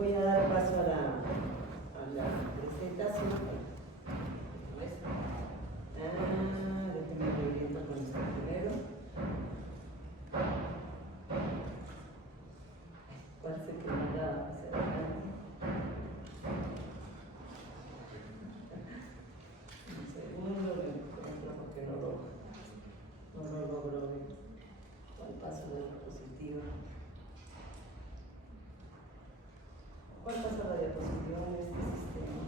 voy a dar paso a la presentación. ¿Cómo es? Déjenme ir viendo con esto primero. Parece que no la hacer adelante. Un segundo, lo encuentro porque no lo logro ver. Al paso de la diapositiva. ¿Cuál pasa la diapositiva en este sistema?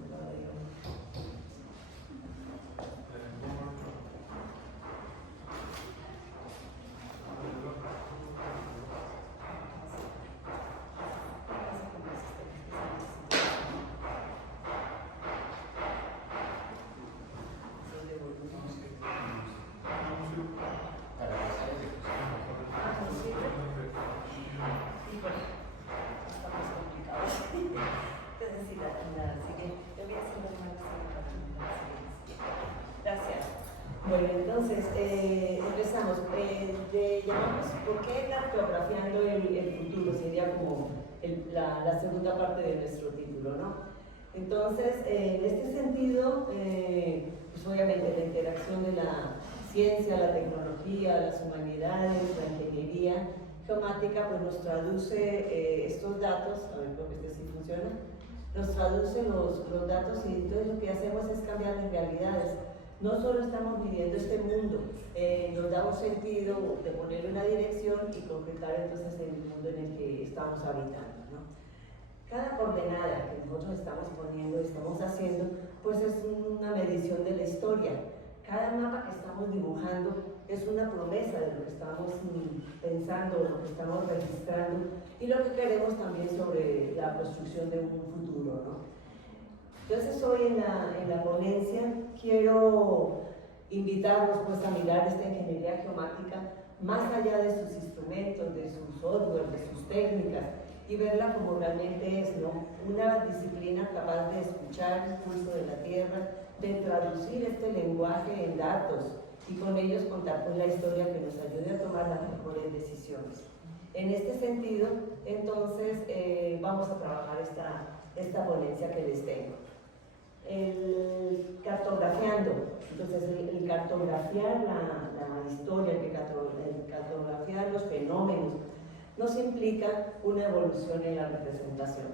No la veo. Gracias. Bueno, entonces empezamos. Llamamos ¿por qué cartografiando el futuro? Sería como la segunda parte de nuestro título, ¿no? Entonces, en este sentido, pues obviamente la interacción de la ciencia, la tecnología, las humanidades, la ingeniería geomática, pues nos traduce estos datos, a ver, creo que este sí funciona, nos traduce los datos y entonces lo que hacemos es cambiar las realidades. No solo estamos viviendo este mundo, nos damos sentido de ponerle una dirección y concretar entonces el mundo en el que estamos habitando, ¿no? Cada coordenada que nosotros estamos poniendo, estamos haciendo, pues es una medición de la historia. Cada mapa que estamos dibujando es una promesa de lo que estamos pensando, lo que estamos registrando y lo que queremos también sobre la construcción de un futuro, ¿no? Entonces hoy en la ponencia quiero invitarlos pues a mirar esta ingeniería geomática más allá de sus instrumentos, de sus software, de sus técnicas y verla como realmente es, ¿no? Una disciplina capaz de escuchar el pulso de la tierra, de traducir este lenguaje en datos y con ellos contar con la historia que nos ayude a tomar las mejores decisiones. En este sentido, entonces, vamos a trabajar esta ponencia que les tengo. El cartografiando, entonces el cartografiar la historia, el cartografiar los fenómenos, nos implica una evolución en la representación.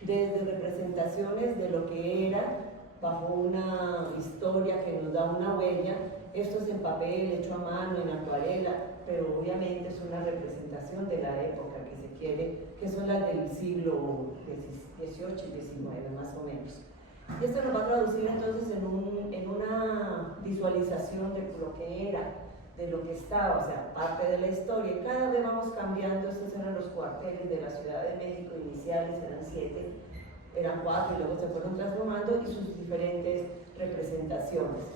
Desde representaciones de lo que era, bajo una historia que nos da una huella, esto es en papel, hecho a mano, en acuarela, pero obviamente es una representación de la época que se quiere, que son las del siglo XVIII y XIX, más o menos. Y esto nos va a traducir entonces en una visualización de lo que era, de lo que estaba, o sea, parte de la historia. Y cada vez vamos cambiando, estos eran los cuarteles de la Ciudad de México, iniciales eran 7, eran 4 y luego se fueron transformando y sus diferentes representaciones.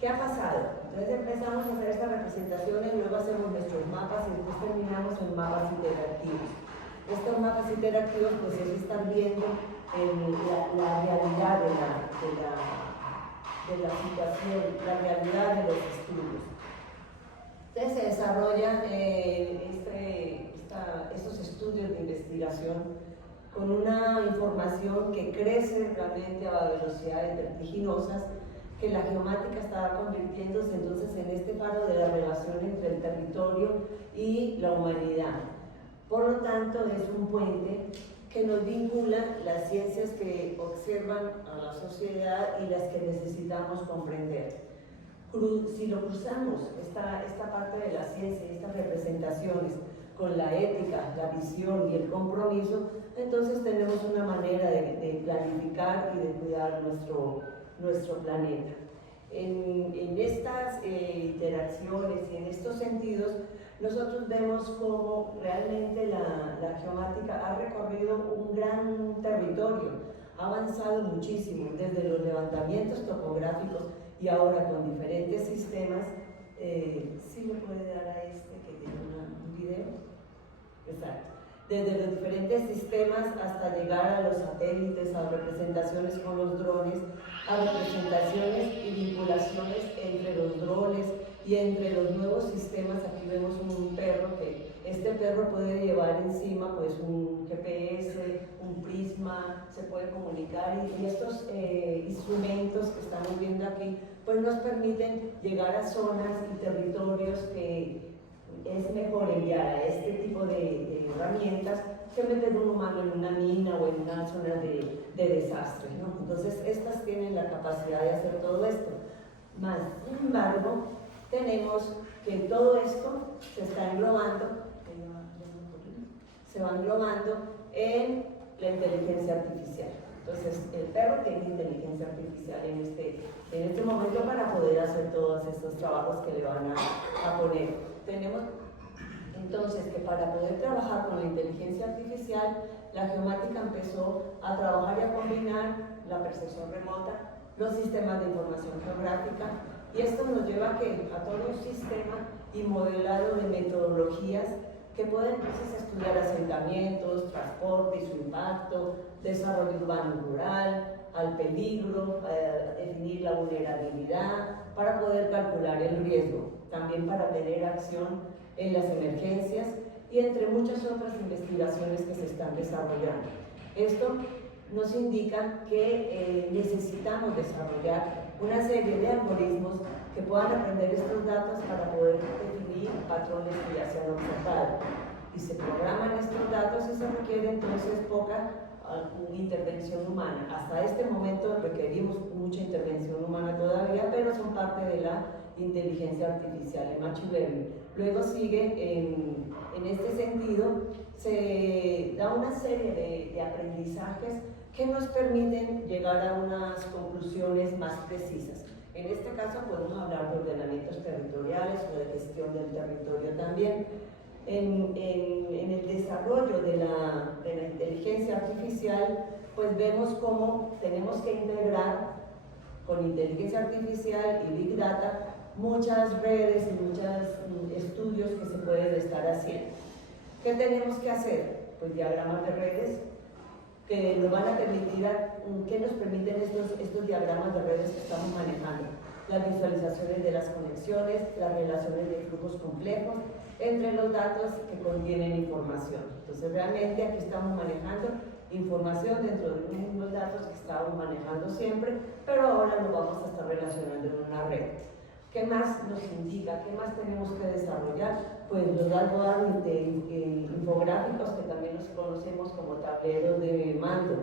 ¿Qué ha pasado? Entonces empezamos a hacer estas representaciones, luego hacemos nuestros mapas y después terminamos en mapas interactivos. Estos mapas interactivos pues es estar viendo la realidad de la situación, la realidad de los estudios. Entonces se desarrollan estos estudios de investigación con una información que crece realmente a velocidades vertiginosas, que la geomática estaba convirtiéndose entonces en este faro de la relación entre el territorio y la humanidad. Por lo tanto, es un puente que nos vincula las ciencias que observan a la sociedad y las que necesitamos comprender. Si lo cruzamos, esta parte de la ciencia y estas representaciones con la ética, la visión y el compromiso, entonces tenemos una manera de planificar y de cuidar nuestro planeta. En estas interacciones y en estos sentidos, nosotros vemos cómo realmente la geomática ha recorrido un gran territorio, ha avanzado muchísimo, desde los levantamientos topográficos y ahora con diferentes sistemas. ¿Sí le puede dar a este que tiene un video? Exacto. Desde los diferentes sistemas hasta llegar a los satélites, a representaciones con los drones, a representaciones y vinculaciones entre los drones y entre los nuevos sistemas. Aquí vemos un perro que Este perro puede llevar encima pues un GPS, un prisma, se puede comunicar y estos instrumentos que estamos viendo aquí pues nos permiten llegar a zonas y territorios que es mejor enviar a este tipo de herramientas que meter un humano en una mina o en una zona de desastre, ¿no? Entonces estas tienen la capacidad de hacer todo esto. Más, sin embargo, tenemos que todo esto se está englobando, se va englobando en la inteligencia artificial. Entonces, el perro tiene inteligencia artificial en este momento para poder hacer todos estos trabajos que le van a poner. Tenemos entonces que para poder trabajar con la inteligencia artificial, la geomática empezó a trabajar y a combinar la percepción remota, los sistemas de información geográfica, y esto nos lleva a todo un sistema y modelado de metodologías que pueden entonces estudiar asentamientos, transporte y su impacto, desarrollo urbano y rural, al peligro, definir la vulnerabilidad, para poder calcular el riesgo, también para tener acción en las emergencias y entre muchas otras investigaciones que se están desarrollando. Esto nos indica que necesitamos desarrollar una serie de algoritmos que puedan aprender estos datos para poder definir patrones que ya se han observado. Y se programan estos datos y se requiere entonces poca intervención humana. Hasta este momento requerimos mucha intervención humana todavía, pero son parte de la inteligencia artificial, el machine learning. Luego sigue en este sentido, se da una serie de aprendizajes que nos permiten llegar a unas conclusiones más precisas. En este caso podemos hablar de ordenamientos territoriales o de gestión del territorio también. En el desarrollo de la inteligencia artificial, pues vemos cómo tenemos que integrar con inteligencia artificial y Big Data muchas redes y muchos estudios que se pueden estar haciendo. ¿Qué tenemos que hacer? Pues diagramas de redes que nos van a permitir, ¿qué nos permiten estos diagramas de redes que estamos manejando? Las visualizaciones de las conexiones, las relaciones de flujos complejos, entre los datos que contienen información. Entonces realmente aquí estamos manejando información dentro de los mismos datos que estábamos manejando siempre, pero ahora lo vamos a estar relacionando en una red. ¿Qué más nos indica? ¿Qué más tenemos que desarrollar? Pues los datos infográficos, que también los conocemos como tableros de mando,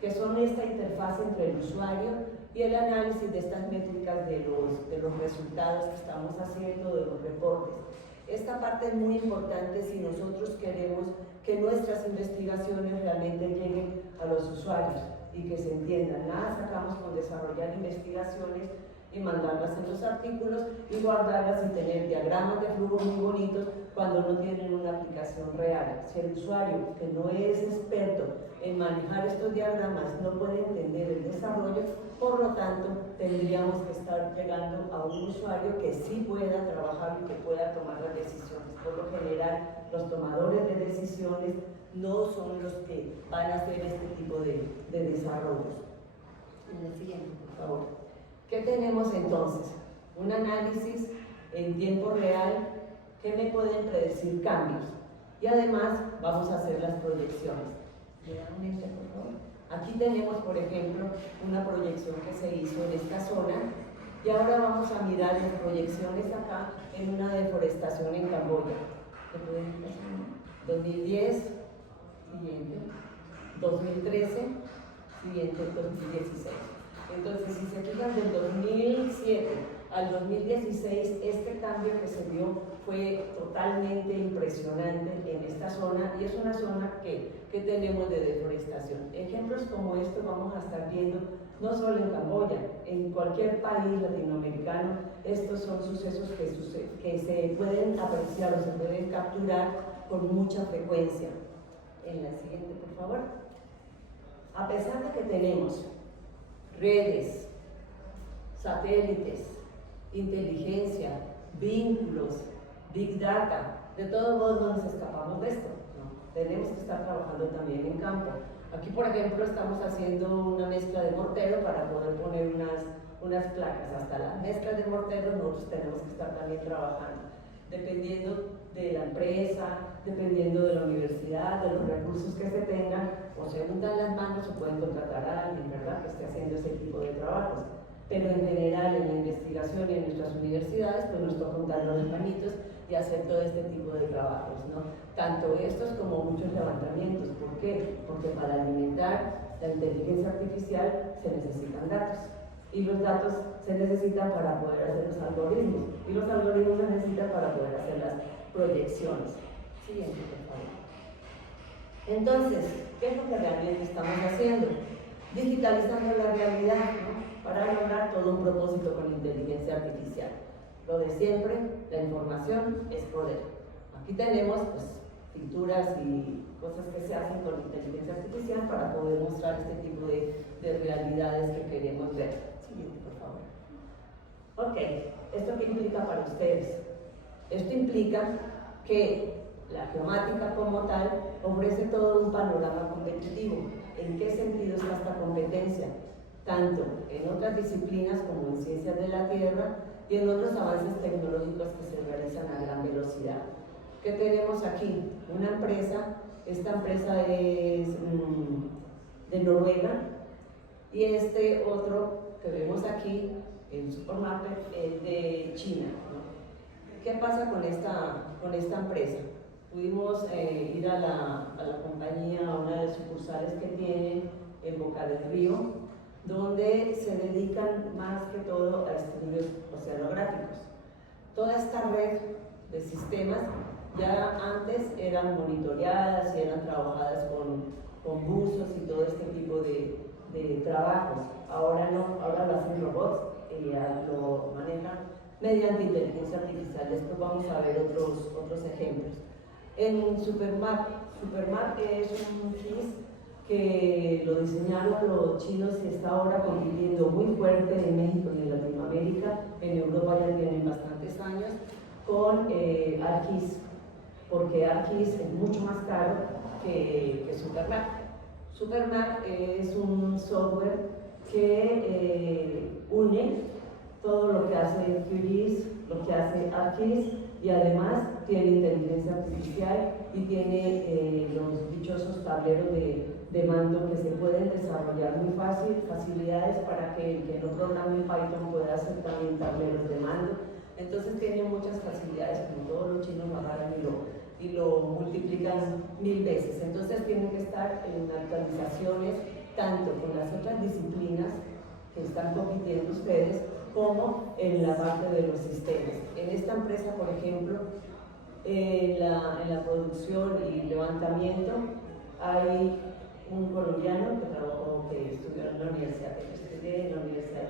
que son esta interfaz entre el usuario y el análisis de estas métricas de los resultados que estamos haciendo, de los reportes. Esta parte es muy importante si nosotros queremos que nuestras investigaciones realmente lleguen a los usuarios y que se entiendan. Nada sacamos con desarrollar investigaciones y mandarlas en los artículos y guardarlas y tener diagramas de flujo muy bonitos cuando no tienen una aplicación real. Si el usuario que no es experto en manejar estos diagramas no puede entender el desarrollo, por lo tanto tendríamos que estar llegando a un usuario que sí pueda trabajar y que pueda tomar las decisiones. Por lo general, los tomadores de decisiones no son los que van a hacer este tipo de desarrollos. En el siguiente, por favor. ¿Qué tenemos entonces? Un análisis en tiempo real que me pueden predecir cambios. Y además vamos a hacer las proyecciones. Por favor. Aquí tenemos, por ejemplo, una proyección que se hizo en esta zona. Y ahora vamos a mirar las proyecciones acá en una deforestación en Camboya. 2010, siguiente. 2013, siguiente, 2016. Entonces, si se fijan, del 2007 al 2016, este cambio que se dio fue totalmente impresionante en esta zona, y es una zona que tenemos de deforestación. Ejemplos como esto vamos a estar viendo no solo en Camboya, en cualquier país latinoamericano. Estos son sucesos que se pueden apreciar o se pueden capturar con mucha frecuencia. En la siguiente, por favor. A pesar de que tenemos redes, satélites, inteligencia, vínculos, Big Data, de todos modos no nos escapamos de esto, ¿no? Tenemos que estar trabajando también en campo. Aquí, por ejemplo, estamos haciendo una mezcla de mortero para poder poner unas placas. Hasta las mezclas de mortero nosotros tenemos que estar también trabajando, dependiendo de la empresa, dependiendo de la universidad, de los recursos que se tengan, o se untan las manos o pueden contratar a alguien, ¿verdad?, que esté haciendo ese tipo de trabajos. Pero en general en la investigación y en nuestras universidades pues nos toca untar los manitos y hacer todo este tipo de trabajos, ¿no? Tanto estos como muchos levantamientos. ¿Por qué? Porque para alimentar la inteligencia artificial se necesitan datos, y los datos se necesitan para poder hacer los algoritmos, y los algoritmos se necesitan para poder hacer las proyecciones. Siguiente, por favor. Entonces, ¿qué es lo que realmente estamos haciendo? Digitalizando la realidad, ¿no?, para lograr todo un propósito con inteligencia artificial. Lo de siempre, la información es poder. Aquí tenemos pues, pinturas y cosas que se hacen con inteligencia artificial para poder mostrar este tipo de realidades que queremos ver. Siguiente, por favor. Ok, ¿esto qué implica para ustedes? Esto implica que la geomática como tal ofrece todo un panorama competitivo. ¿En qué sentido está esta competencia? Tanto en otras disciplinas como en ciencias de la Tierra y en otros avances tecnológicos que se realizan a gran velocidad. ¿Qué tenemos aquí? Una empresa, esta empresa es de Noruega, y este otro que vemos aquí, el Supermarket, es de China, ¿no? ¿Qué pasa con esta empresa? Pudimos ir a la compañía, a una de las sucursales que tienen en Boca del Río, donde se dedican más que todo a estudios oceanográficos. Toda esta red de sistemas ya antes eran monitoreadas y eran trabajadas con buzos y todo este tipo de trabajos. Ahora no, ahora lo hacen robots y lo manejan mediante inteligencia artificial. Después vamos a ver otros ejemplos. En Supermap es un GIS que lo diseñaron los chinos y está ahora compitiendo muy fuerte en México y en Latinoamérica. En Europa ya tienen bastantes años con ArcGIS, porque ArcGIS es mucho más caro que Supermap. Supermap es un software que une todo lo que hace QGIS, lo que hace ArcGIS, y además tiene inteligencia artificial y tiene los dichosos tableros de mando que se pueden desarrollar muy fácil, facilidades para que el que no programa en Python pueda hacer también tableros de mando. Entonces tiene muchas facilidades, como todos los chinos lo agarran y lo multiplican 1000 veces. Entonces tienen que estar en actualizaciones tanto con las otras disciplinas que están compitiendo ustedes, como en la parte de los sistemas. En esta empresa, por ejemplo, en la producción y levantamiento hay un colombiano que estudió en la Universidad de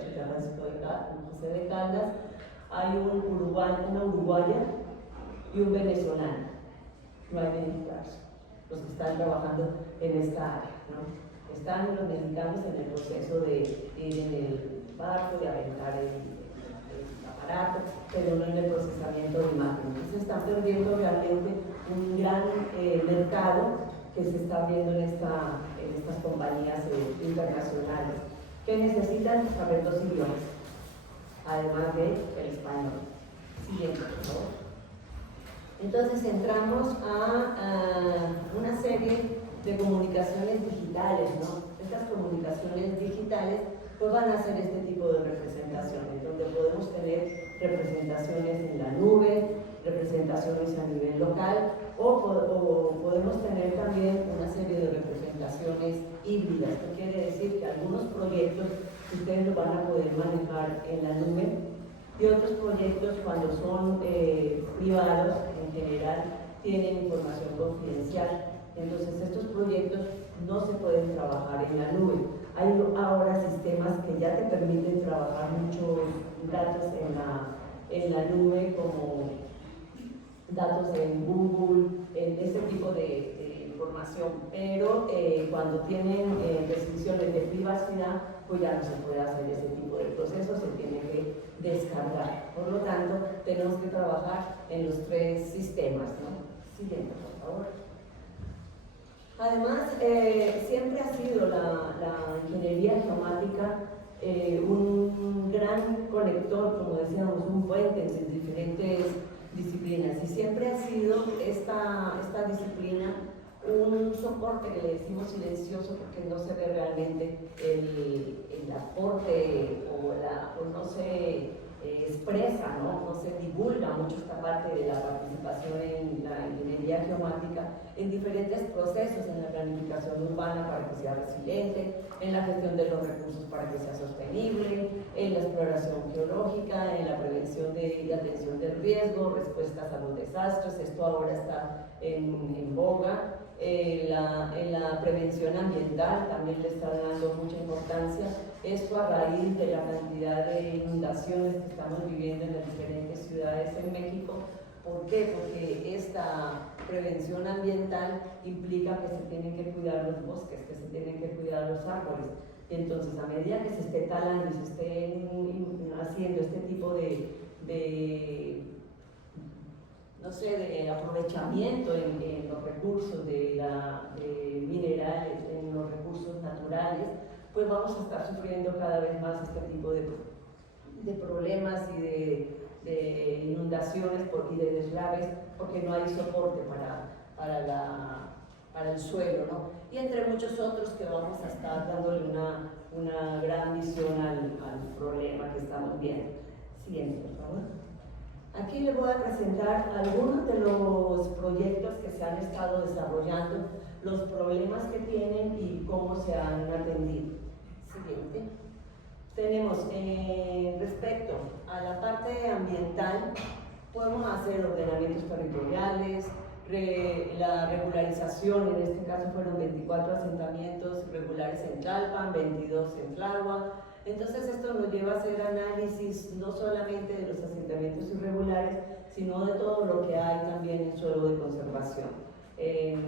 Chicarrasco, José de Caldas, hay una uruguaya y un venezolano. No hay mexicanos, los que están trabajando en esta área, ¿no? Están los mexicanos en el proceso de ir en el barco, de aventar el aparato, pero no en el procesamiento de imagen. Entonces están perdiendo realmente un gran mercado que se está viendo en estas compañías internacionales, que necesitan saber 2 idiomas, además del español. Siguiente, por favor. Entonces entramos a una serie de comunicaciones digitales, ¿no? Estas comunicaciones digitales pues van a hacer este tipo de representaciones, donde podemos tener representaciones en la nube, representaciones a nivel local, o podemos tener también una serie de representaciones híbridas. Esto quiere decir que algunos proyectos ustedes los van a poder manejar en la nube, y otros proyectos, cuando son privados, en general tienen información confidencial. Entonces estos proyectos no se pueden trabajar en la nube. Hay ahora sistemas que ya te permiten trabajar muchos datos en la nube, como datos en Google, en ese tipo de información, pero cuando tienen restricciones de privacidad, pues ya no se puede hacer ese tipo de procesos, se tiene que descargar. Por lo tanto, tenemos que trabajar en los 3 sistemas, ¿no? Siguiente, por favor. Además, siempre ha sido la ingeniería geomática un gran conector, como decíamos, un puente entre diferentes disciplinas, y siempre ha sido esta disciplina un soporte que le decimos silencioso porque no se ve realmente el aporte o no se expresa, ¿no? No se divulga mucho esta parte de la participación en la ingeniería geomática en diferentes procesos, en la planificación urbana para que sea resiliente, en la gestión de los recursos para que sea sostenible, en la exploración geológica, en la prevención y atención del riesgo, respuestas a los desastres. Esto ahora está en boga. En la prevención ambiental también le está dando mucha importancia. Esto a raíz de la cantidad de inundaciones que estamos viviendo en las diferentes ciudades en México. ¿Por qué? Porque esta prevención ambiental implica que se tienen que cuidar los bosques, que se tienen que cuidar los árboles. Y entonces, a medida que se esté talando y se esté haciendo este tipo no sé, de aprovechamiento en los recursos de minerales, en los recursos naturales, pues vamos a estar sufriendo cada vez más este tipo de problemas y de inundaciones y de deslaves, porque no hay soporte para el suelo, ¿no? Y entre muchos otros que vamos a estar dándole una gran visión al problema que estamos viendo. Siguiente, por favor. Aquí les voy a presentar algunos de los proyectos que se han estado desarrollando, los problemas que tienen y cómo se han atendido. Siguiente. Tenemos, respecto a la parte ambiental, podemos hacer ordenamientos territoriales, la regularización, en este caso fueron 24 asentamientos regulares en Tlalpan, 22 en Tláhuac. Entonces esto nos lleva a hacer análisis no solamente de los asentamientos irregulares, sino de todo lo que hay también en suelo de conservación. En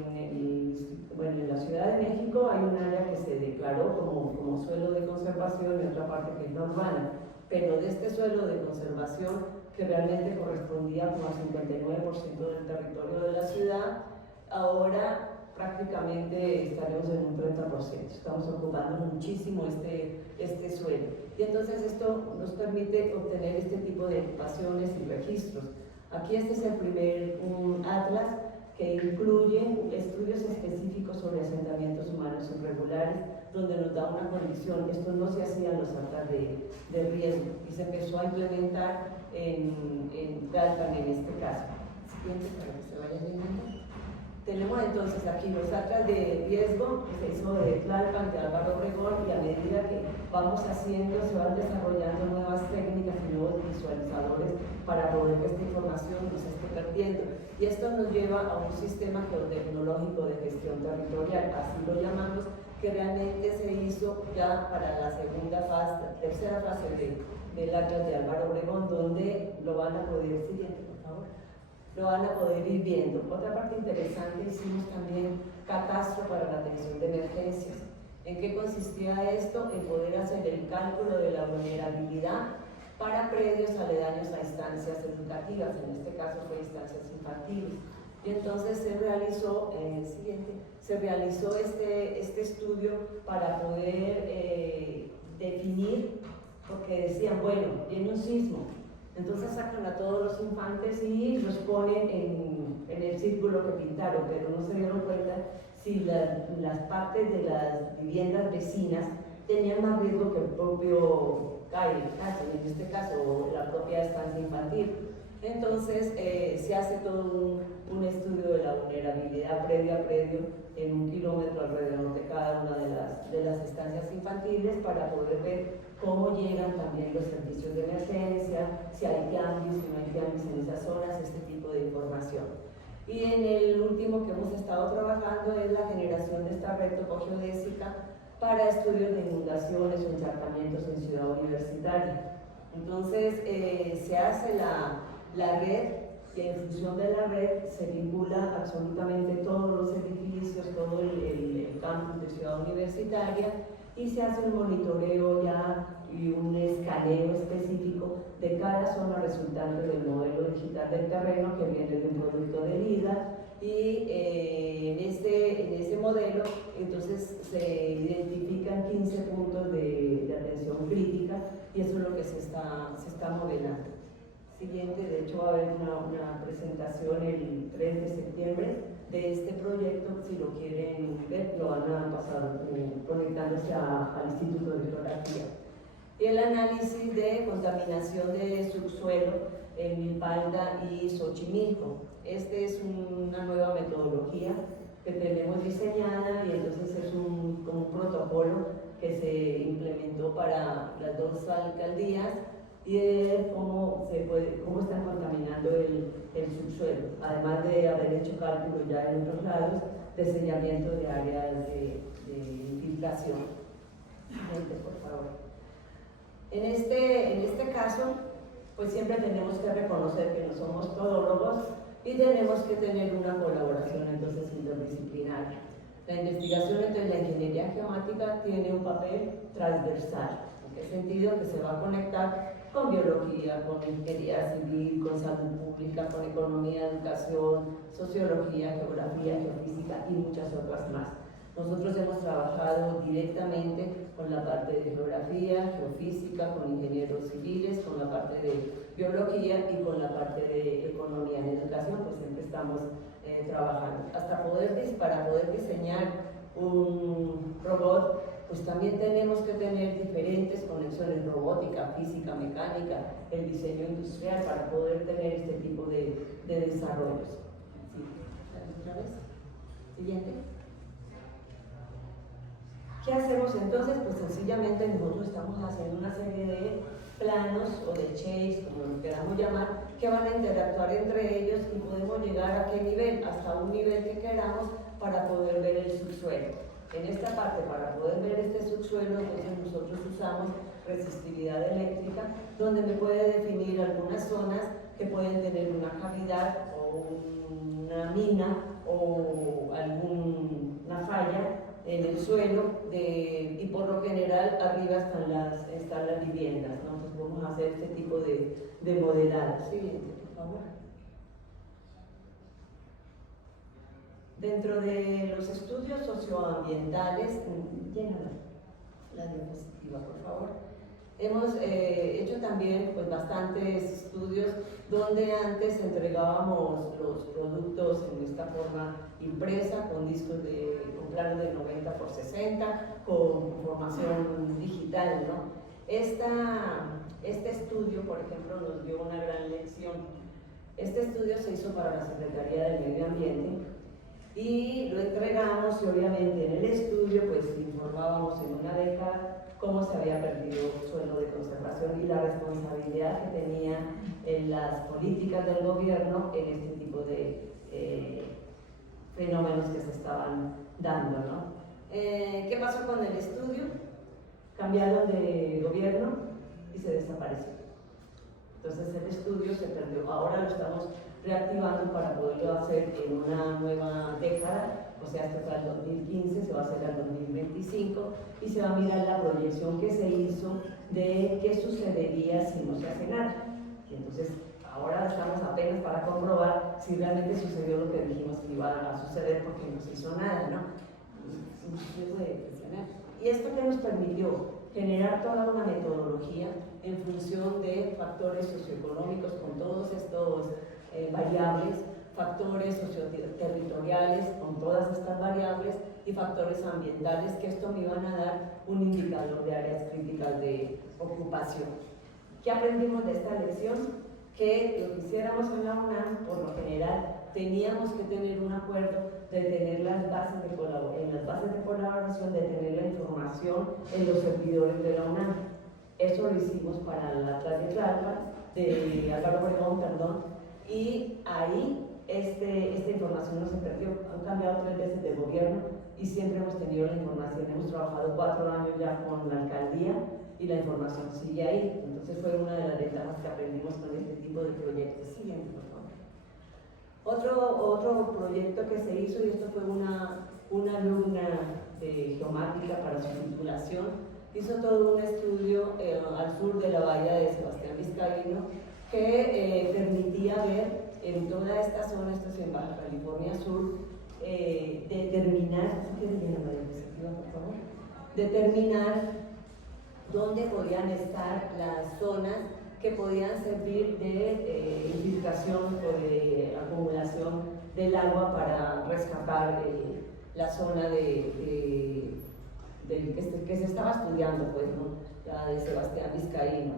la Ciudad de México hay un área que se declaró como suelo de conservación y otra parte que es la urbana, pero de este suelo de conservación, que realmente correspondía como al 59% del territorio de la ciudad, ahora prácticamente estaremos en un 30%, estamos ocupando muchísimo este suelo. Y entonces esto nos permite obtener este tipo de ocupaciones y registros. Aquí este es el primer atlas que incluye estudios específicos sobre asentamientos humanos irregulares, donde nos da una condición. Esto no se hacía en los atlas de riesgo y se empezó a implementar en Tlalpan en este caso. Siguiente para que se vaya viendo. Tenemos entonces aquí los atlas de riesgo que se hizo de Tlalpan, de Álvaro Obregón, y a medida que vamos haciendo, se van desarrollando nuevas técnicas y nuevos visualizadores para poder que esta información no se esté perdiendo. Y esto nos lleva a un sistema geotecnológico de gestión territorial, así lo llamamos, que realmente se hizo ya para la tercera fase del atlas de Álvaro Obregón, donde lo van a poder, siguiente por favor, lo van a poder ir viendo. Otra parte interesante, hicimos también catastro para la atención de emergencias. ¿En qué consistía esto? En poder hacer el cálculo de la vulnerabilidad para predios aledaños a instancias educativas, en este caso fue instancias infantiles. Y entonces se realizó, este estudio para poder definir, porque decían, bueno, viene un sismo, entonces sacan a todos los infantes y los ponen en el círculo que pintaron, pero no se dieron cuenta si las partes de las viviendas vecinas tenían más riesgo que el propio caso, en este caso la propia estancia infantil. Entonces se hace todo un estudio de la vulnerabilidad predio a predio en 1 kilómetro alrededor de cada una de las estancias infantiles para poder ver cómo llegan también los servicios de emergencia, si hay cambios, si no hay cambios en esas zonas, este tipo de información. Y en el último que hemos estado trabajando es la generación de esta red topogeodésica para estudios de inundaciones o encharcamientos en Ciudad Universitaria. Entonces se hace la red, y en función de la red se vincula absolutamente todos los edificios, todo el campus de Ciudad Universitaria, y se hace un monitoreo ya y un escaneo específico de cada zona resultante del modelo digital del terreno que viene de un producto de LIDAR, y en ese modelo entonces se identifican 15 puntos de atención crítica, y eso es lo que se está modelando. Siguiente, de hecho va a haber una presentación el 3 de septiembre de este proyecto. Si lo quieren ver, lo van a pasar conectándose al Instituto de Geografía. Y el análisis de contaminación de subsuelo en Milpalta y Xochimilco. Este es una nueva metodología que tenemos diseñada, y entonces es como un protocolo que se implementó para las dos alcaldías, y de cómo están contaminando el subsuelo, además de haber hecho cálculos ya en otros lados de sellamiento de áreas de infiltración. Siguiente, por favor. En este caso, pues siempre tenemos que reconocer que no somos todólogos y tenemos que tener una colaboración entonces interdisciplinaria. La investigación entre la ingeniería geomática tiene un papel transversal. ¿En qué sentido? Que se va a conectar con biología, con ingeniería civil, con salud pública, con economía, educación, sociología, geografía, geofísica y muchas otras más. Nosotros hemos trabajado directamente con la parte de geografía, geofísica, con ingenieros civiles, con la parte de biología y con la parte de economía. En educación pues siempre estamos trabajando. Para poder diseñar un robot, pues también tenemos que tener diferentes conexiones: robótica, física, mecánica, el diseño industrial, para poder tener este tipo de desarrollos. ¿Sí? ¿Otra vez? Siguiente. ¿Qué hacemos entonces? Pues sencillamente nosotros estamos haciendo una serie de planos o de shapes, como lo queramos llamar, que van a interactuar entre ellos, y podemos llegar a qué nivel, hasta un nivel que queramos, para poder ver el subsuelo. En esta parte, para poder ver este subsuelo, entonces nosotros usamos resistividad eléctrica, donde me puede definir algunas zonas que pueden tener una cavidad o una mina o alguna falla en el suelo, y por lo general arriba están las viviendas, ¿no? Entonces vamos a hacer este tipo de modelado. Siguiente, por favor. Dentro de los estudios socioambientales, llena la diapositiva, por favor. Hemos hecho también pues bastantes estudios donde antes entregábamos los productos en esta forma impresa, con discos con planos de 90x60, con formación digital, ¿no? Este estudio, por ejemplo, nos dio una gran lección. Este estudio se hizo para la Secretaría del Medio Ambiente y lo entregamos, y obviamente en el estudio pues informábamos en una década cómo se había perdido suelo de conservación y la responsabilidad que tenía en las políticas del gobierno en este tipo de fenómenos que se estaban dando, ¿no? ¿Qué pasó con el estudio? Cambiaron de gobierno y se desapareció. Entonces el estudio se perdió. Ahora lo estamos reactivando para poderlo hacer en una nueva década, o sea, esto fue el 2015, se va a hacer al 2025, y se va a mirar la proyección que se hizo de qué sucedería si no se hace nada. Y entonces ahora estamos apenas para comprobar si realmente sucedió lo que dijimos que iba a suceder, porque no se hizo nada, ¿no? Y esto que nos permitió generar toda una metodología en función de factores socioeconómicos, con todos estos variables, factores socioterritoriales con todas estas variables, y factores ambientales, que esto me iban a dar un indicador de áreas críticas de ocupación. ¿Qué aprendimos de esta lección? Que lo que hiciéramos en la UNAM, por lo general, teníamos que tener un acuerdo de tener en las bases de colaboración, de tener la información en los servidores de la UNAM. Eso lo hicimos para la Atlas de Álvaro Obregón, y ahí esta información no se perdió. Han cambiado 3 veces de gobierno y siempre hemos tenido la información. Hemos trabajado 4 años ya con la alcaldía y la información sigue ahí. Entonces fue una de las ventajas que aprendimos con este tipo de proyectos. Siguiente, por favor. Otro proyecto que se hizo, y esto fue una alumna de geomática para su titulación, hizo todo un estudio al sur de la bahía de Sebastián Vizcaíno, que permitía ver en toda esta zona, esto es en Baja California Sur, determinar dónde podían estar las zonas que podían servir de infiltración o de acumulación del agua para rescatar la zona que se estaba estudiando, pues, ¿no? La de Sebastián Vizcaíno.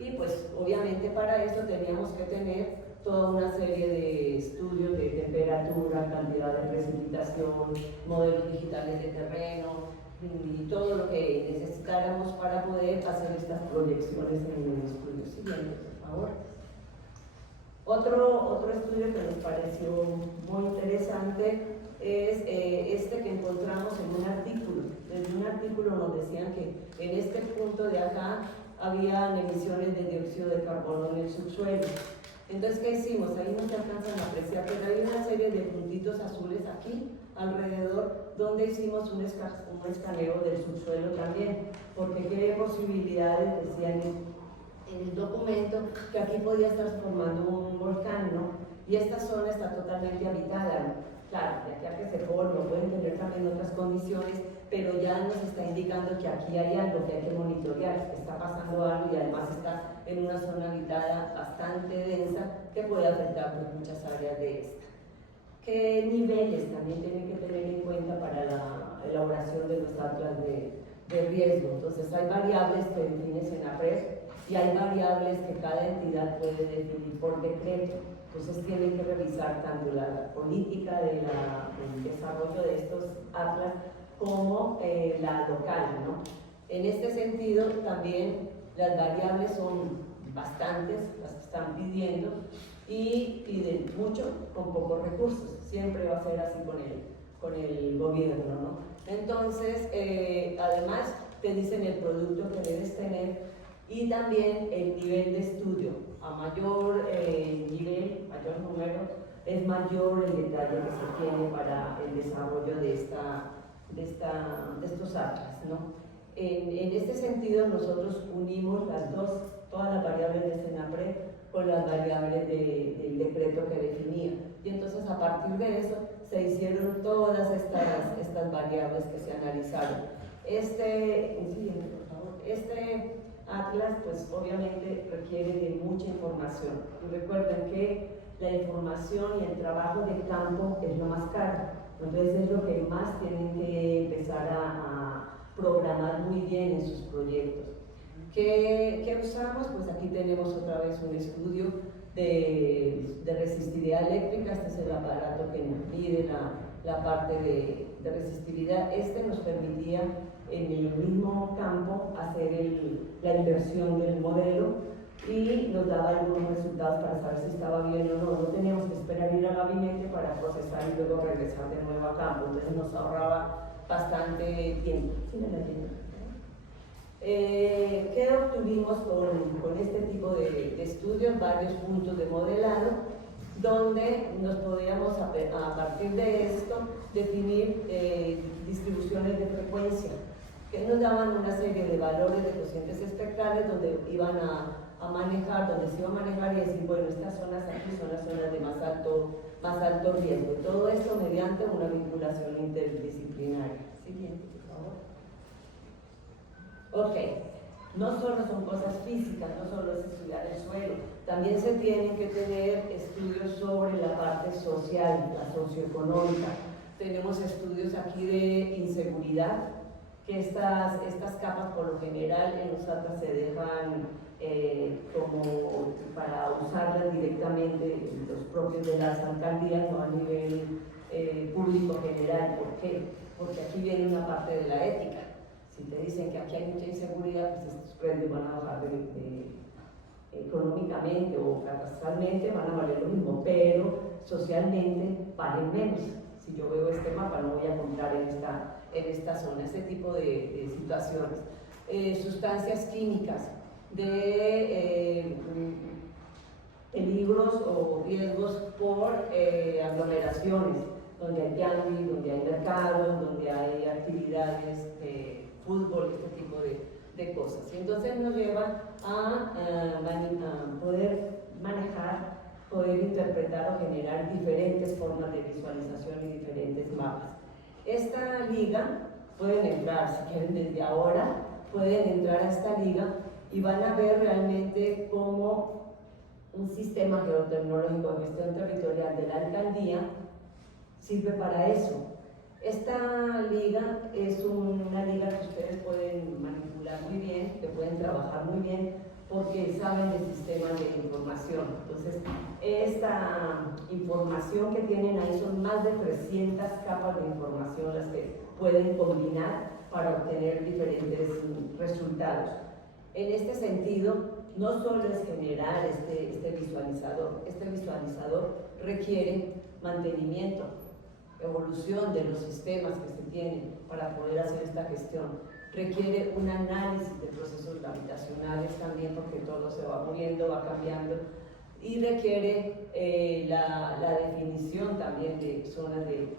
Y pues obviamente para eso teníamos que tener toda una serie de estudios de temperatura, cantidad de precipitación, modelos digitales de terreno y todo lo que necesitáramos para poder hacer estas proyecciones en el estudio siguiente, por favor. Otro estudio que nos pareció muy interesante es este que encontramos en un artículo. En un artículo nos decían que en este punto de acá había emisiones de dióxido de carbono en el subsuelo. Entonces, ¿qué hicimos? Ahí no se alcanzan a apreciar, pero hay una serie de puntitos azules aquí alrededor donde hicimos un escaneo del subsuelo también, porque qué posibilidades decían en el documento que aquí podía estar formando un volcán, ¿no? Y esta zona está totalmente habitada, ¿no? Claro, de aquí a que se forme, pueden tener también otras condiciones, pero ya nos está indicando que aquí hay algo que hay que monitorear, que está pasando algo y además está en una zona habitada bastante densa que puede afectar pues, muchas áreas de esta. ¿Qué niveles también tienen que tener en cuenta para la elaboración de los atlas de riesgo? Entonces hay variables que define Senapred y hay variables que cada entidad puede definir por decreto. Entonces tienen que revisar tanto la política del desarrollo de estos atlas como la local, ¿no? En este sentido también las variables son bastantes, las que están pidiendo, y piden mucho con pocos recursos. Siempre va a ser así con el gobierno, ¿no? Entonces, además te dicen el producto que debes tener y también el nivel de estudio. A mayor nivel, mayor número, es mayor el detalle que se tiene para el desarrollo de estos atlas, ¿no? En este sentido, nosotros unimos todas las variables de Senapred con las variables del decreto que definía. Y entonces, a partir de eso, se hicieron todas estas variables que se analizaron. Este atlas, pues obviamente requiere de mucha información. Y recuerden que la información y el trabajo de campo es lo más caro. Entonces es lo que más tienen que empezar a programar muy bien en sus proyectos. ¿Qué usamos? Pues aquí tenemos otra vez un estudio de resistividad eléctrica. Este es el aparato que nos mide la parte de resistividad. Este nos permitía en el mismo campo hacer la inversión del modelo y nos daba algunos resultados para saber si estaba bien o no. No teníamos que esperar ir al gabinete para procesar y luego regresar de nuevo a campo, entonces nos ahorraba bastante tiempo. ¿Sí me la entienden? ¿Qué obtuvimos con este tipo de estudios? Varios puntos de modelado, donde nos podíamos, a partir de esto, definir distribuciones de frecuencia, que nos daban una serie de valores de cocientes espectrales donde iban a manejar, donde se iba a manejar y decir, bueno, estas zonas aquí son las zonas de más alto riesgo. Todo esto mediante una vinculación interdisciplinaria. Siguiente, por favor. Ok, no solo son cosas físicas, no solo es estudiar el suelo, también se tienen que tener estudios sobre la parte social, la socioeconómica. Tenemos estudios aquí de inseguridad, que estas capas por lo general en los atlas se dejan como para usarlas directamente los propios de las alcaldías, no a nivel público general. ¿Por qué? Porque aquí viene una parte de la ética. Si te dicen que aquí hay mucha inseguridad, pues estos predios van a bajar económicamente o catastralmente, van a valer lo mismo, pero socialmente valen menos. Si yo veo este mapa, no voy a comprar en esta zona, este tipo de situaciones. Sustancias químicas, de peligros o riesgos por aglomeraciones, donde hay tianguis, donde hay mercados, donde hay actividades de fútbol, este tipo de cosas. Y entonces nos lleva a poder manejar, poder interpretar o generar diferentes formas de visualización y diferentes mapas. Esta liga, pueden entrar, si quieren desde ahora, pueden entrar a esta liga y van a ver realmente cómo un sistema geotecnológico de gestión territorial de la alcaldía sirve para eso. Esta liga es una liga que ustedes pueden manipular muy bien, que pueden trabajar muy bien, porque saben de sistemas de información. Entonces, esta información que tienen ahí son más de 300 capas de información las que pueden combinar para obtener diferentes resultados. En este sentido, no solo es generar este visualizador requiere mantenimiento, evolución de los sistemas que se tienen para poder hacer esta gestión. Requiere un análisis de procesos gravitacionales también, porque todo se va moviendo, va cambiando, y requiere la definición también de zonas de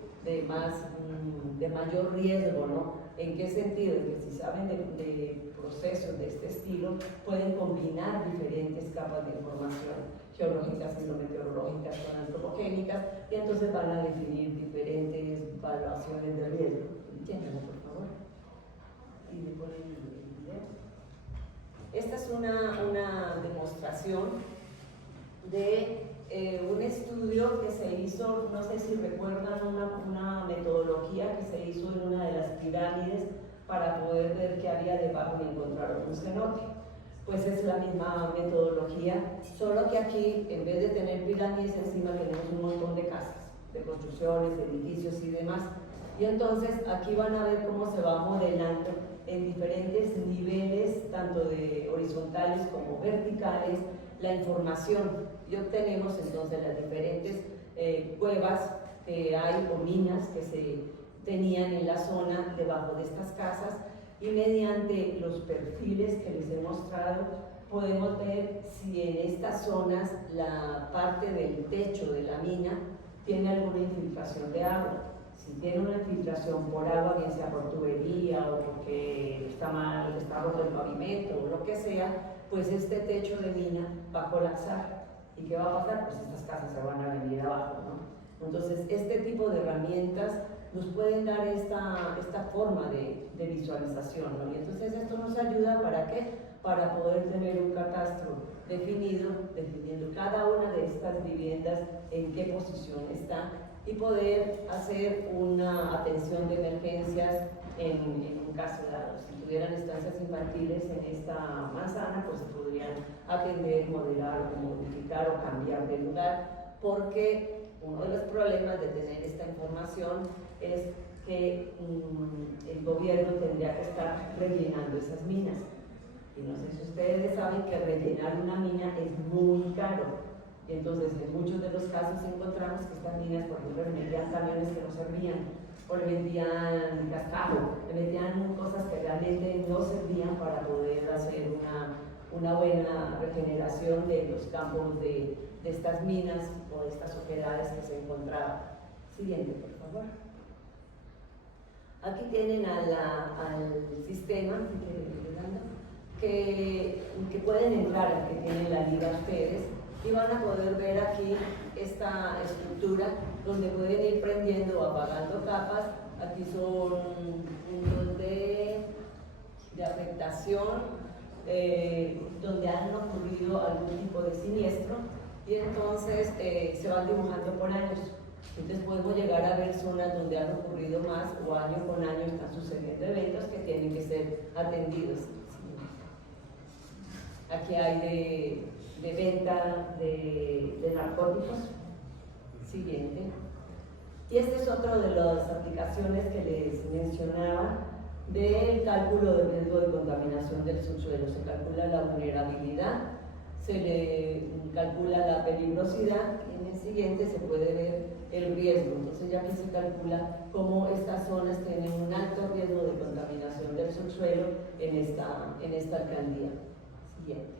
mayor riesgo, ¿no? ¿En qué sentido? En que si saben de procesos de este estilo, pueden combinar diferentes capas de información, geológicas, hidrometeorológicas, con antropogénicas, y entonces van a definir diferentes evaluaciones de riesgo. Entiéndanlo, por favor. Y le ponen el video. Esta es una demostración de un estudio que se hizo, no sé si recuerdan, una metodología que se hizo en una de las pirámides para poder ver qué había debajo y encontraron un cenote. Pues es la misma metodología, solo que aquí, en vez de tener pirámides encima, tenemos un montón de casas, de construcciones, de edificios y demás. Y entonces aquí van a ver cómo se va modelando en diferentes niveles, tanto de horizontales como verticales, la información. Y obtenemos entonces las diferentes cuevas que hay o minas que se tenían en la zona debajo de estas casas, y mediante los perfiles que les he mostrado podemos ver si en estas zonas la parte del techo de la mina tiene alguna infiltración de agua. Si tiene una infiltración por agua, bien sea por tubería o porque está roto el pavimento o lo que sea, pues este techo de mina va a colapsar. ¿Y qué va a pasar? Pues estas casas se van a venir abajo, ¿no? Entonces, este tipo de herramientas nos pueden dar esta forma de visualización, ¿no? Y entonces esto nos ayuda, ¿para qué? Para poder tener un catastro definiendo cada una de estas viviendas en qué posición está, y poder hacer una atención de emergencias en un caso dado. Si tuvieran estancias infantiles en esta manzana, pues se podrían atender, modelar o modificar o cambiar de lugar, porque uno de los problemas de tener esta información es que el gobierno tendría que estar rellenando esas minas. Y no sé si ustedes saben que rellenar una mina es muy caro. Y entonces, en muchos de los casos encontramos que estas minas, por ejemplo, le metían camiones que no servían, o le metían cascajo, le metían cosas que realmente no servían para poder hacer una buena regeneración de los campos de estas minas o de estas oquedades que se encontraban. Siguiente, por favor. Aquí tienen al sistema que pueden entrar, al que tienen la liga ustedes, y van a poder ver aquí esta estructura donde pueden ir prendiendo o apagando capas. Aquí son puntos de afectación, donde han ocurrido algún tipo de siniestro, y entonces se van dibujando por años. Entonces podemos llegar a ver zonas donde han ocurrido más, o año con año están sucediendo eventos que tienen que ser atendidos. Aquí hay de venta de narcóticos. Siguiente. Y este es otro de las aplicaciones que les mencionaba del cálculo del riesgo de contaminación del subsuelo. Se calcula la vulnerabilidad, se le calcula la peligrosidad, y en el siguiente se puede ver el riesgo. Entonces ya aquí se calcula cómo estas zonas tienen un alto riesgo de contaminación del subsuelo en esta alcaldía. Siguiente.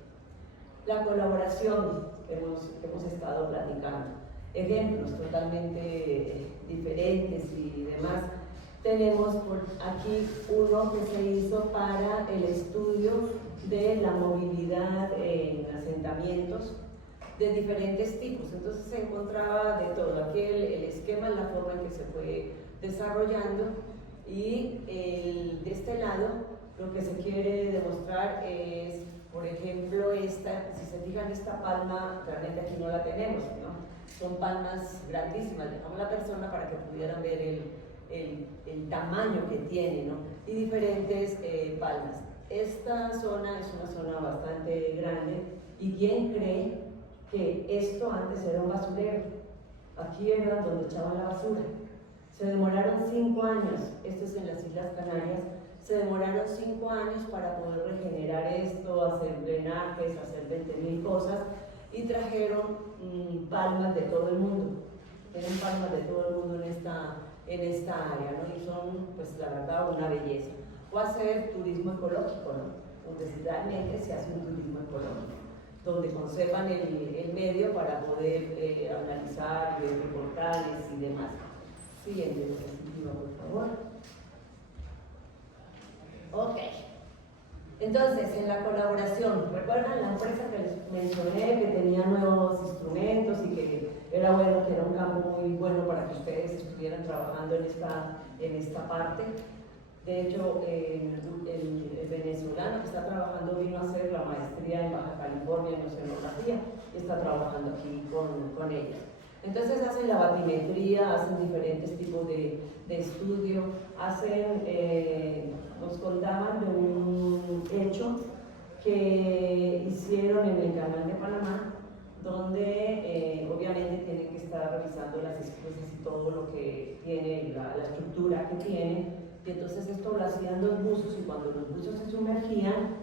La colaboración que hemos estado platicando. Ejemplos totalmente diferentes y demás. Tenemos por aquí uno que se hizo para el estudio de la movilidad en asentamientos de diferentes tipos. Entonces se encontraba de todo. Aquí el esquema, la forma en que se fue desarrollando, y de este lado lo que se quiere demostrar es Por ejemplo, esta, si se fijan, esta palma, realmente aquí no la tenemos, ¿no? Son palmas grandísimas, dejamos la persona para que pudieran ver el tamaño que tiene, ¿no? Y diferentes palmas. Esta zona es una zona bastante grande, y ¿quién cree que esto antes era un basurero? Aquí era donde echaban la basura. Se demoraron 5 años, esto es en las Islas Canarias, se demoraron 5 años para poder regenerar esto, hacer drenajes, hacer 20.000 cosas, y trajeron palmas de todo el mundo. Tienen palmas de todo el mundo en esta área, ¿no? Y son, pues la verdad, una belleza. O hacer turismo ecológico, ¿no? Donde realmente se hace un turismo ecológico, donde conservan el medio para poder analizar, ver reportajes y demás. Siguiente diapositiva, por favor. Ok. Entonces, en la colaboración, ¿recuerdan la empresa que les mencioné que tenía nuevos instrumentos y que era bueno, que era un campo muy bueno para que ustedes estuvieran trabajando en esta parte? De hecho, el venezolano que está trabajando vino a hacer la maestría en Baja California en oceanografía y está trabajando aquí con ellos. Entonces hacen la batimetría, hacen diferentes tipos de estudio, nos contaban de un hecho que hicieron en el Canal de Panamá, donde obviamente tienen que estar revisando las especies y todo lo que tiene, la estructura que tiene. Y entonces esto lo hacían los buzos, y cuando los buzos se sumergían,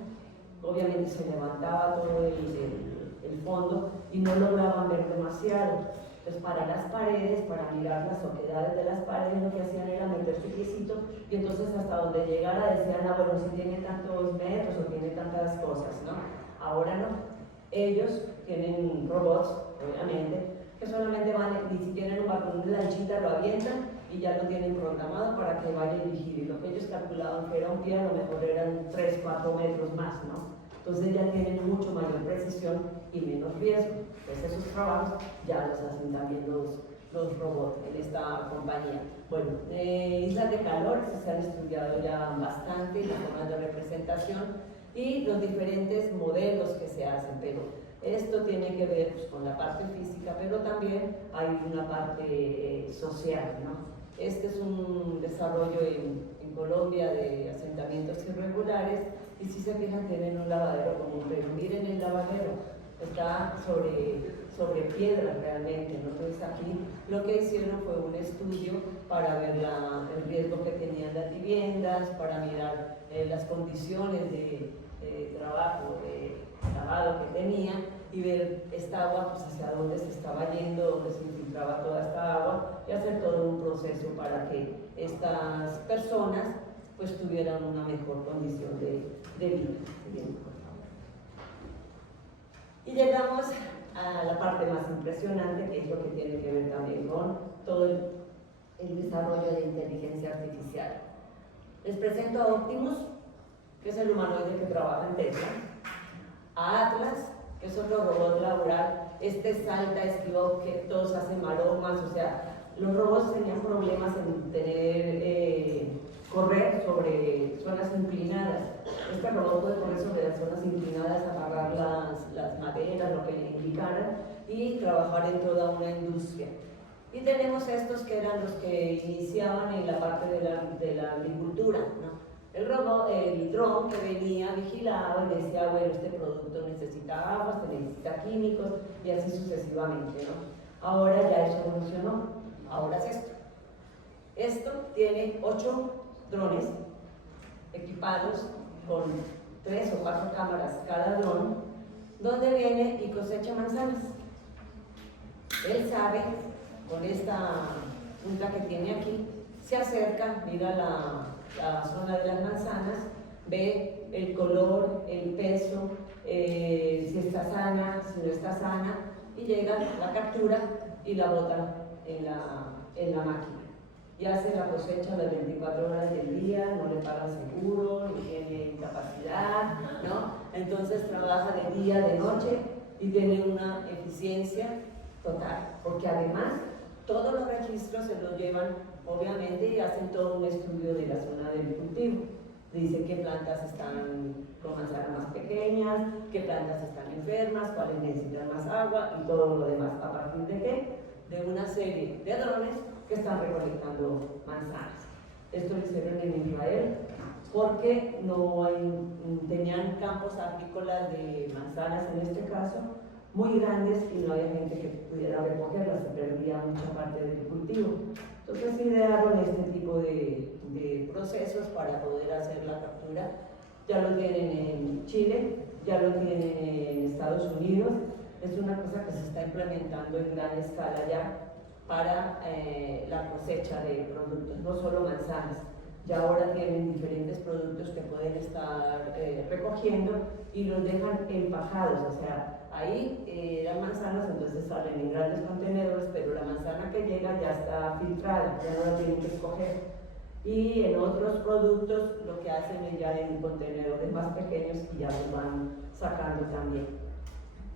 obviamente se levantaba todo el fondo y no lograban ver demasiado. Entonces, para las paredes, para mirar las oquedades de las paredes, lo que hacían era meter su piecito, y entonces hasta donde llegara decían, ah, bueno, si tiene tantos metros o tiene tantas cosas, ¿no? Ahora no. Ellos tienen robots, obviamente, que solamente van, y si tienen un balcón de lanchita, lo avientan y ya lo tienen programado para que vaya y vigile. Lo que ellos calculaban que era un pie, a lo mejor eran 3, 4 metros más, ¿no? Entonces ya tienen mucho mayor precisión y menos riesgo. Pues esos trabajos ya los hacen también los robots en esta compañía. Bueno, islas de calor se han estudiado ya bastante, las formas de representación y los diferentes modelos que se hacen, pero esto tiene que ver pues, con la parte física, pero también hay una parte social, ¿no? Este es un desarrollo en Colombia de asentamientos irregulares, y si se fijan tienen un lavadero común, pero miren el lavadero, está sobre piedra realmente, ¿no? Entonces aquí lo que hicieron fue un estudio para ver el riesgo que tenían las viviendas, para mirar las condiciones de trabajo, de lavado que tenían, y ver esta agua pues, hacia dónde se estaba yendo, dónde se infiltraba toda esta agua, y hacer todo un proceso para que estas personas pues tuvieran una mejor condición de vida. Bien, por favor. Y llegamos a la parte más impresionante, que es lo que tiene que ver también con todo el desarrollo de inteligencia artificial. Les presento a Optimus, que es el humanoide que trabaja en Tesla, a Atlas, que es otro robot laboral. Este salta, esquiva objetos, hace maromas, o sea, los robots tenían problemas en correr sobre zonas inclinadas. Este robot puede correr sobre las zonas inclinadas, agarrar las maderas, lo que le indicaran, y trabajar en toda una industria. Y tenemos estos que eran los que iniciaban en la parte de la agricultura, ¿no? El dron que venía, vigilaba y decía, bueno, este producto necesita agua, se necesita químicos, y así sucesivamente, ¿no? Ahora ya eso evolucionó, ahora es esto. Esto tiene 8 drones equipados con 3 o 4 cámaras cada dron, donde viene y cosecha manzanas. Él sabe, con esta punta que tiene aquí, se acerca, mira la zona de las manzanas, ve el color, el peso, si está sana, si no está sana, y llega, la captura y la bota en la máquina. Y hace la cosecha las 24 horas del día, no le pagan seguro, no tiene incapacidad, ¿no? Entonces trabaja de día, de noche, y tiene una eficiencia total, porque además todos los registros se los llevan, obviamente, y hacen todo un estudio de la zona del cultivo. dice qué plantas están con manzanas más pequeñas, qué plantas están enfermas, cuáles necesitan más agua y todo lo demás. ¿A partir de qué? De una serie de drones que están recolectando manzanas. Esto lo hicieron en Israel porque tenían campos agrícolas de manzanas en este caso, muy grandes, y no había gente que pudiera recogerlas, se perdía mucha parte del cultivo. Entonces idearon este tipo de procesos para poder hacer la captura. Ya lo tienen en Chile, ya lo tienen en Estados Unidos. Es una cosa que se está implementando en gran escala ya para la cosecha de productos, no solo manzanas. Ya ahora tienen diferentes productos que pueden estar recogiendo y los dejan empacados, o sea, ahí las manzanas entonces salen en grandes contenedores, pero la manzana que llega ya está filtrada, ya no la tienen que escoger. Y en otros productos lo que hacen es ya en contenedores más pequeños y ya los van sacando también.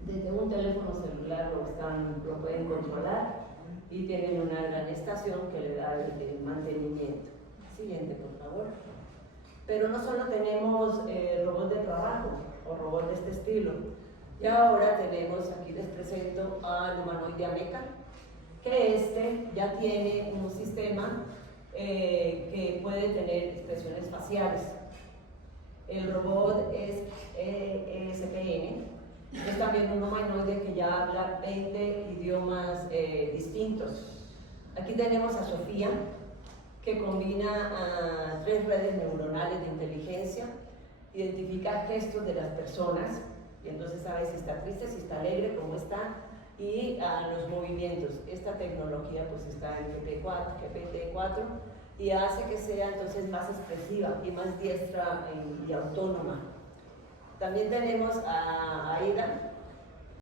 Desde un teléfono celular lo pueden controlar y tienen una gran estación que le da el mantenimiento. Siguiente, por favor. Pero no solo tenemos robots de trabajo o robots de este estilo. Y ahora tenemos, aquí les presento al humanoide Ameca, que este ya tiene un sistema que puede tener expresiones faciales. El robot es ESPN, es también un humanoide que ya habla 20 idiomas distintos. Aquí tenemos a Sofía, que combina a 3 redes neuronales de inteligencia, identifica gestos de las personas, y entonces sabe si está triste, si está alegre, cómo está, y a los movimientos. Esta tecnología pues está en GPT-4 y hace que sea entonces más expresiva y más diestra y autónoma. También tenemos a Aida,